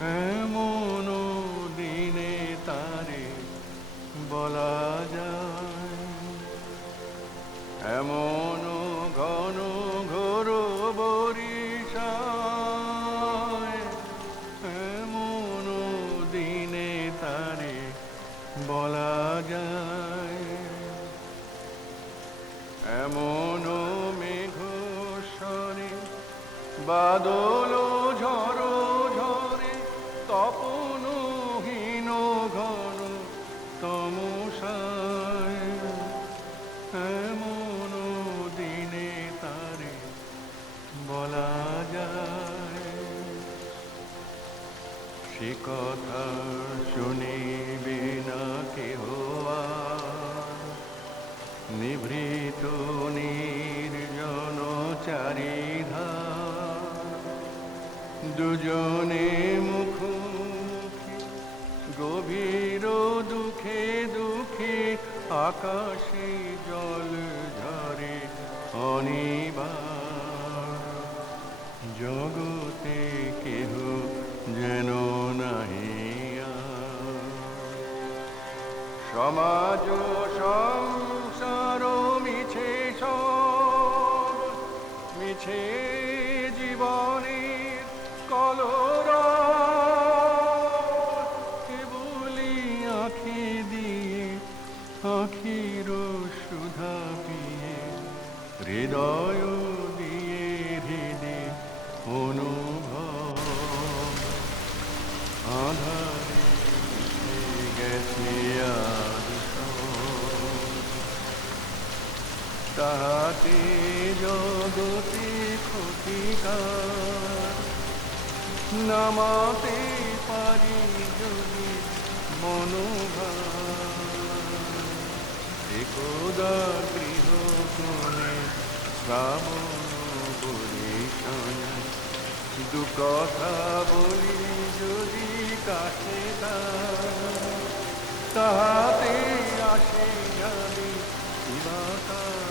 এমন দিনে তারে বলা যায়। এমন ঘন ঘোর বরিশায় এমন দিনে তারে বলা যায়। এমন মেঘ স্বরে বাদল ঘন তমসায়। এমন দিনে তারে বলা যায়। সে কথা শুনিবে না কেহ নিভৃত নির্জন চারিধার। দুজনে গভীর দুঃখে দুঃখে আকাশে জল ঝরে অনিবার। জগতে কেহ যেন নাহি সমাজ সংসার মিছে সব, মিছে জীবনের কলর আখি দিয়ে আখির সুধা পিয়ে হৃদয় দিয়ে হৃদে অনুভব আধারে গেছে। তাহাতে জগতে ক্ষতিকার নামাতে পারি যদি মনোভাদা গৃহ কোণে শ্রাবণ বলি দু কথা বলি যদি কাছে তাহাতে আসে আমি শিবাকা